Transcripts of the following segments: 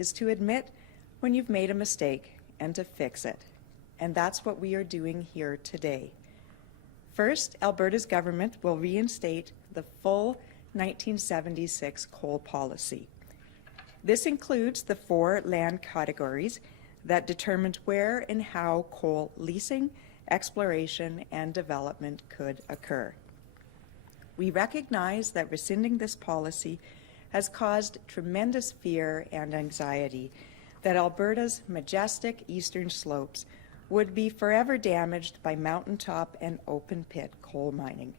is to admit when you've made a mistake and to fix it. And that's what we are doing here today. First, Alberta's government will reinstate the full 1976 coal policy. This includes the 4 land categories that determined where and how coal leasing, exploration, and development could occur. We recognize that rescinding this policy has caused tremendous fear and anxiety that Alberta's majestic eastern slopes would be forever damaged by mountaintop and open pit coal mining.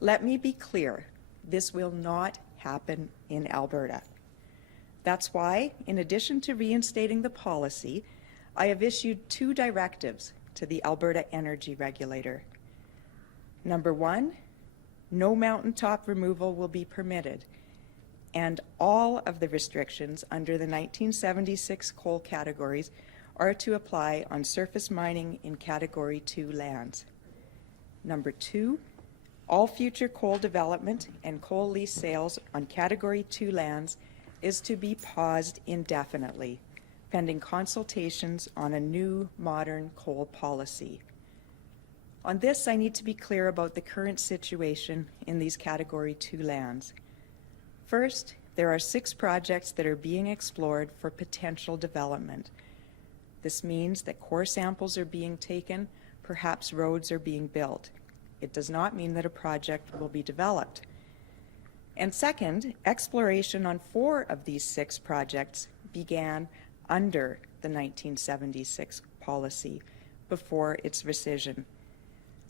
Let me be clear, this will not happen in Alberta. That's why, in addition to reinstating the policy, I have issued 2 directives to the Alberta Energy Regulator. Number 1, no mountaintop removal will be permitted, and all of the restrictions under the 1976 coal categories are to apply on surface mining in Category 2 lands. Number 2, all future coal development and coal lease sales on Category 2 lands is to be paused indefinitely, pending consultations on a new, modern coal policy. On this, I need to be clear about the current situation in these Category 2 lands. First, there are 6 projects that are being explored for potential development. This means that core samples are being taken, perhaps roads are being built. It does not mean that a project will be developed. And second, exploration on 4 of these 6 projects began under the 1976 policy before its rescission.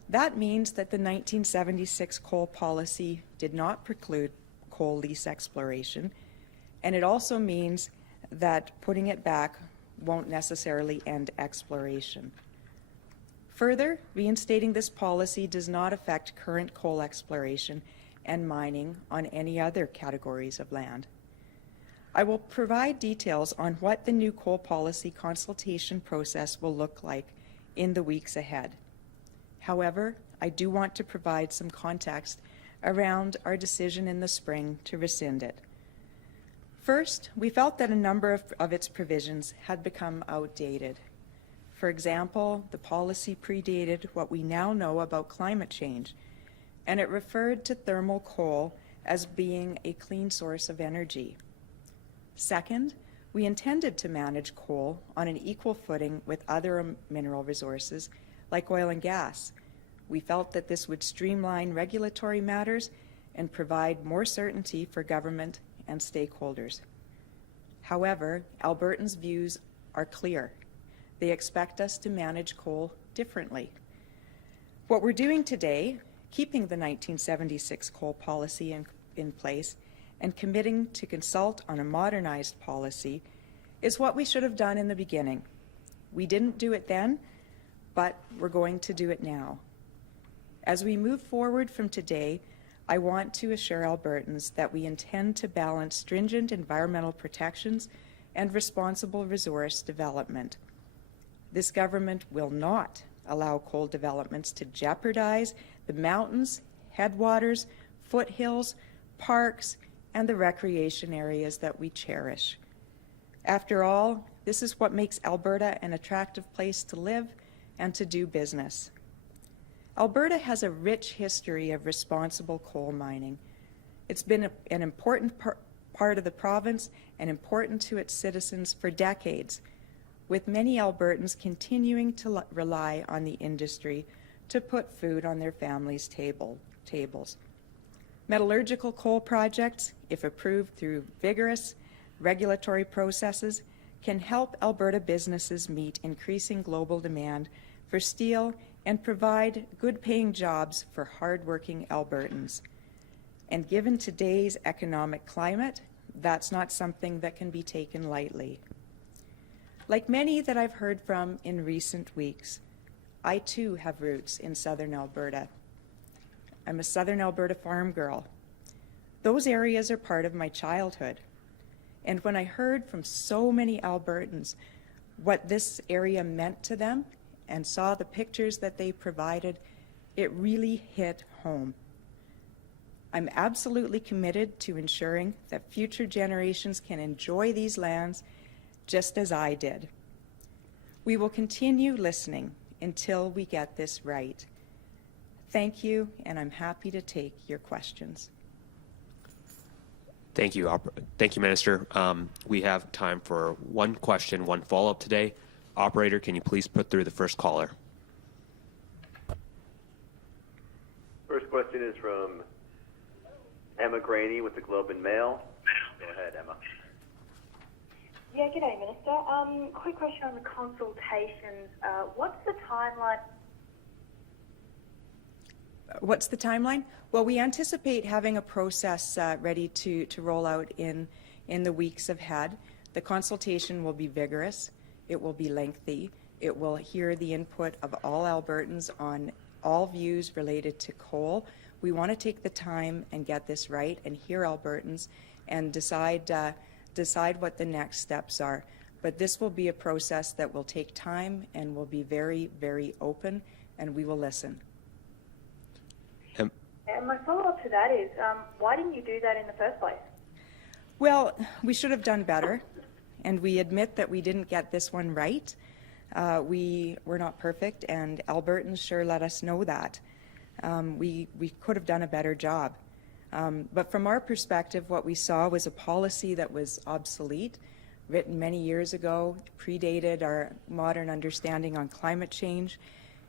That means that the 1976 coal policy did not preclude coal lease exploration, and it also means that putting it back won't necessarily end exploration. Further, reinstating this policy does not affect current coal exploration and mining on any other categories of land. I will provide details on what the new coal policy consultation process will look like in the weeks ahead. However, I do want to provide some context around our decision in the spring to rescind it. First, we felt that a number of its provisions had become outdated. For example, the policy predated what we now know about climate change, and it referred to thermal coal as being a clean source of energy. Second, we intended to manage coal on an equal footing with other mineral resources like oil and gas. We felt that this would streamline regulatory matters and provide more certainty for government and stakeholders. However, Albertans' views are clear. They expect us to manage coal differently. What we're doing today, keeping the 1976 coal policy in place and committing to consult on a modernized policy, is what we should have done in the beginning. We didn't do it then, but we're going to do it now. As we move forward from today, I want to assure Albertans that we intend to balance stringent environmental protections and responsible resource development. This government will not allow coal developments to jeopardize the mountains, headwaters, foothills, parks, and the recreation areas that we cherish. After all, this is what makes Alberta an attractive place to live and to do business. Alberta has a rich history of responsible coal mining. It's been an important part of the province and important to its citizens for decades, with many Albertans continuing to rely on the industry to put food on their families' tables. Metallurgical coal projects, if approved through vigorous regulatory processes, can help Alberta businesses meet increasing global demand for steel and provide good-paying jobs for hard-working Albertans. And given today's economic climate, that's not something that can be taken lightly. Like many that I've heard from in recent weeks, I too have roots in southern Alberta. I'm a southern Alberta farm girl. Those areas are part of my childhood. And when I heard from so many Albertans what this area meant to them and saw the pictures that they provided, it really hit home. I'm absolutely committed to ensuring that future generations can enjoy these lands just as I did. We will continue listening until we get this right. Thank you, and I'm happy to take your questions. Thank you, Minister. We have time for one question, one follow-up today. Operator, can you please put through the first caller? First question is from Emma Graney with the Globe and Mail. Go ahead, Emma. Yeah, g'day, Minister. Quick question on the consultations. What's the timeline? What's the timeline? Well, we anticipate having a process ready to roll out in the weeks ahead. The consultation will be vigorous. It will be lengthy. It will hear the input of all Albertans on all views related to coal. We want to take the time and get this right and hear Albertans and decide what the next steps are. But this will be a process that will take time and will be very, very open, and we will listen. And my follow-up to that is, why didn't you do that in the first place? Well, we should have done better, and we admit that we didn't get this one right. We were not perfect, and Albertans sure let us know that. We could have done a better job. But from our perspective, what we saw was a policy that was obsolete, written many years ago, predated our modern understanding on climate change.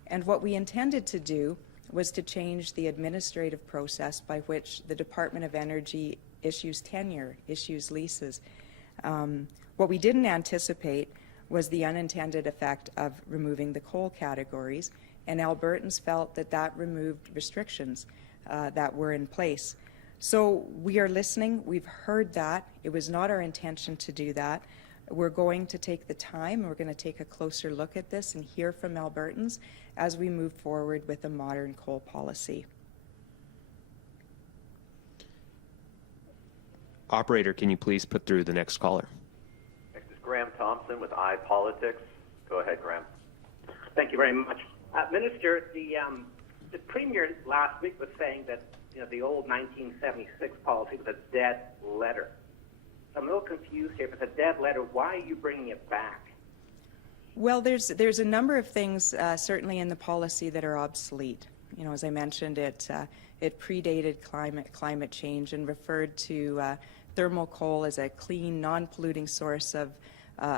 And what we intended to do was to change the administrative process by which the Department of Energy issues tenure, issues leases. What we didn't anticipate was the unintended effect of removing the coal categories, and Albertans felt that that removed restrictions that were in place. So we are listening. We've heard that. It was not our intention to do that. We're going to take the time. We're going to take a closer look at this and hear from Albertans as we move forward with a modern coal policy. Operator, can you please put through the next caller? Next is Graham Thompson with iPolitics. Go ahead, Graham. Thank you very much. Minister, the Premier last week was saying that the old 1976 policy was a dead letter. So I'm a little confused here. If it's a dead letter, why are you bringing it back? Well, there's a number of things certainly in the policy that are obsolete. As I mentioned, it predated climate change and referred to thermal coal as a clean, non-polluting source of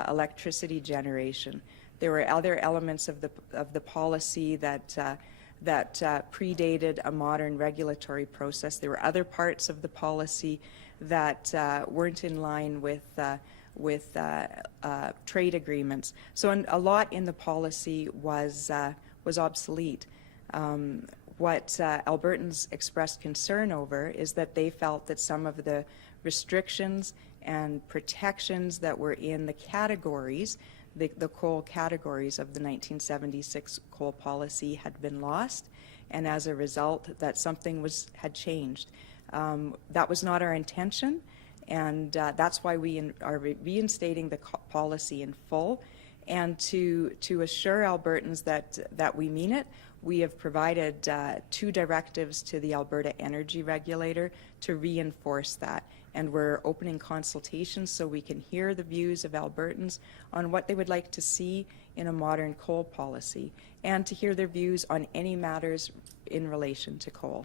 electricity generation. There were other elements of the policy that predated a modern regulatory process. There were other parts of the policy that weren't in line with trade agreements. So a lot in the policy was obsolete. What Albertans expressed concern over is that they felt that some of the restrictions and protections that were in the categories, the coal categories of the 1976 coal policy had been lost, and as a result that something had changed. That was not our intention, and that's why we are reinstating the policy in full. And to assure Albertans that we mean it, we have provided 2 directives to the Alberta Energy Regulator to reinforce that. And we're opening consultations so we can hear the views of Albertans on what they would like to see in a modern coal policy, and to hear their views on any matters in relation to coal.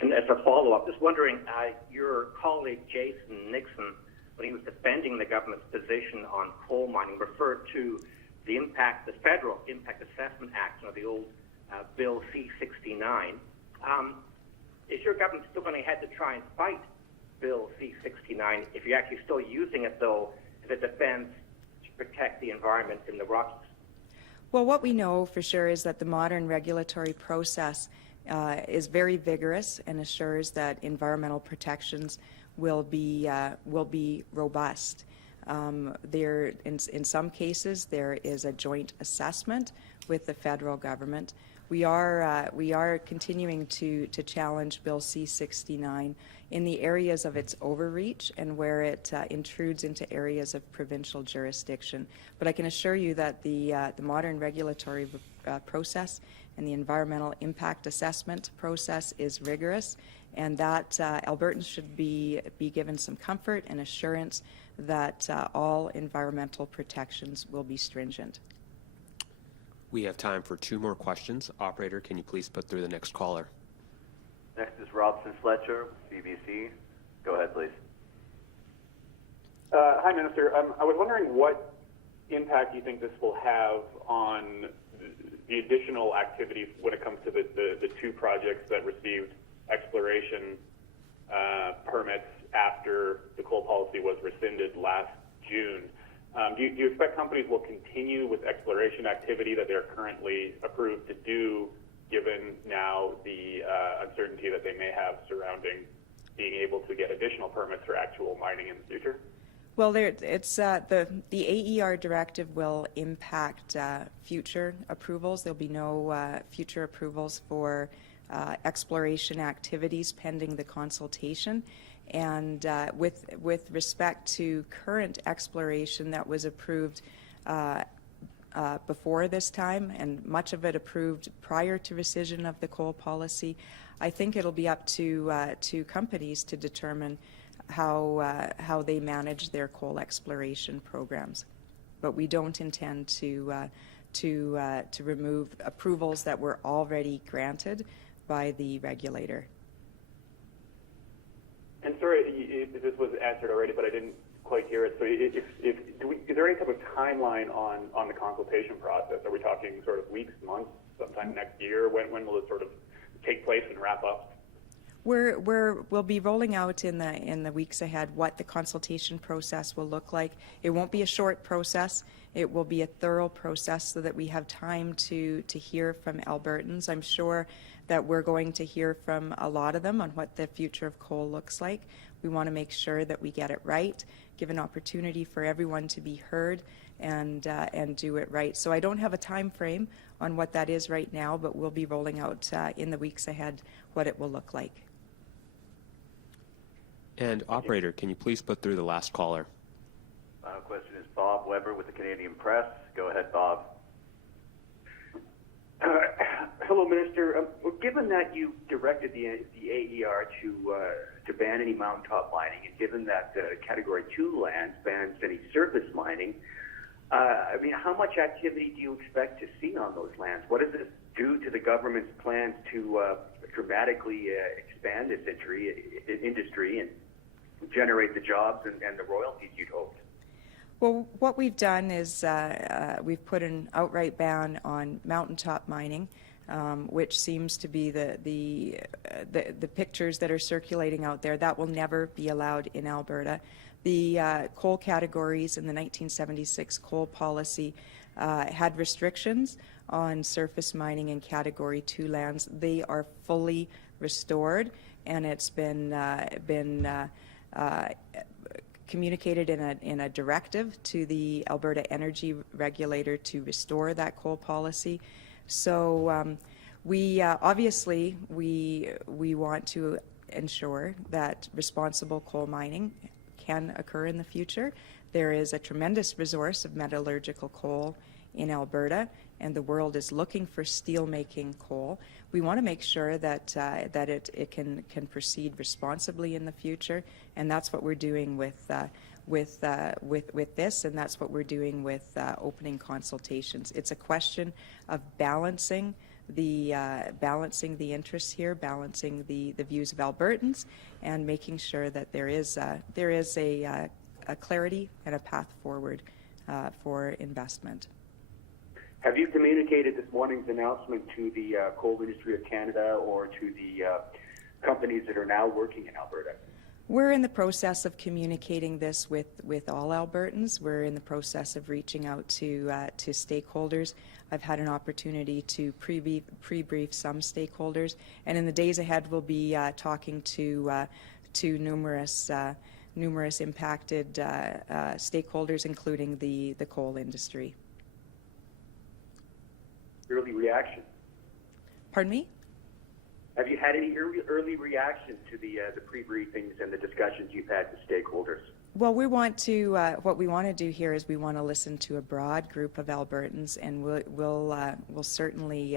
And as a follow-up, just wondering, your colleague Jason Nixon, when he was defending the government's position on coal mining, referred to the Federal Impact Assessment Act, the old Bill C-69. Is your government still going ahead to try and fight Bill C-69 if you're actually still using it, though, as a defense to protect the environment in the Rockies? Well, what we know for sure is that the modern regulatory process is very vigorous and assures that environmental protections will be robust. In some cases, there is a joint assessment with the federal government. We are continuing to challenge Bill C-69 in the areas of its overreach and where it intrudes into areas of provincial jurisdiction. But I can assure you that the modern regulatory process and the environmental impact assessment process is rigorous, and that Albertans should be given some comfort and assurance that all environmental protections will be stringent. We have time for 2 more questions. Operator, can you please put through the next caller? Next is Robson Fletcher, CBC. Go ahead, please. Hi, Minister. I was wondering what impact you think this will have on the additional activities when it comes to the 2 projects that received exploration permits after the coal policy was rescinded last June. Do you expect companies will continue with exploration activity that they're currently approved to do, given now the uncertainty that they may have surrounding being able to get additional permits for actual mining in the future? Well, it's the AER directive will impact future approvals. There'll be no future approvals for exploration activities pending the consultation. And with respect to current exploration that was approved before this time, and much of it approved prior to rescission of the coal policy, I think it'll be up to companies to determine how they manage their coal exploration programs. But we don't intend to remove approvals that were already granted by the regulator. And sorry if this was answered already, but I didn't quite hear it. So is there any type of timeline on the consultation process? Are we talking sort of weeks, months, sometime next year? When will it sort of take place and wrap up? We'll be rolling out in the weeks ahead what the consultation process will look like. It won't be a short process. It will be a thorough process so that we have time to hear from Albertans. I'm sure that we're going to hear from a lot of them on what the future of coal looks like. We want to make sure that we get it right, give an opportunity for everyone to be heard, and do it right. So I don't have a time frame on what that is right now, but we'll be rolling out in the weeks ahead what it will look like. And operator, can you please put through the last caller? Final question is Bob Weber with the Canadian Press. Go ahead, Bob. Hello, Minister. Given that you directed the AER to ban any mountaintop mining, and given that Category 2 lands bans any surface mining, how much activity do you expect to see on those lands? What does this do to the government's plans to dramatically expand this industry and generate the jobs and the royalties you'd hoped? Well, what we've done is we've put an outright ban on mountaintop mining, which seems to be the pictures that are circulating out there. That will never be allowed in Alberta. The coal categories in the 1976 coal policy had restrictions on surface mining in Category 2 lands. They are fully restored, and it's been communicated in a directive to the Alberta Energy Regulator to restore that coal policy. So we obviously we want to ensure that responsible coal mining can occur in the future. There is a tremendous resource of metallurgical coal in Alberta, and the world is looking for steel-making coal. We want to make sure that it can proceed responsibly in the future, and that's what we're doing with this, and that's what we're doing with opening consultations. It's a question of balancing the interests here, balancing the views of Albertans, and making sure that there is a clarity and a path forward for investment. Have you communicated this morning's announcement to the coal industry of Canada or to the companies that are now working in Alberta? We're in the process of communicating this with all Albertans. We're in the process of reaching out to stakeholders. I've had an opportunity to pre-brief some stakeholders, and in the days ahead we'll be talking to numerous impacted stakeholders, including the coal industry. Early reaction? Pardon me? Have you had any early reaction to the pre-briefings and the discussions you've had with stakeholders? Well, we want to. What we want to do here is we want to listen to a broad group of Albertans, and we'll certainly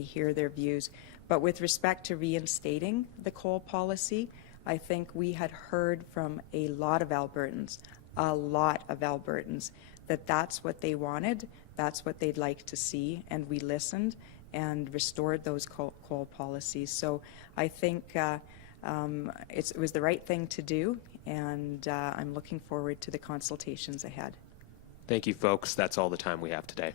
hear their views. But with respect to reinstating the coal policy, I think we had heard from a lot of Albertans, that that's what they wanted, that's what they'd like to see, and we listened and restored those coal policies. So I think it was the right thing to do, and I'm looking forward to the consultations ahead. Thank you, folks. That's all the time we have today.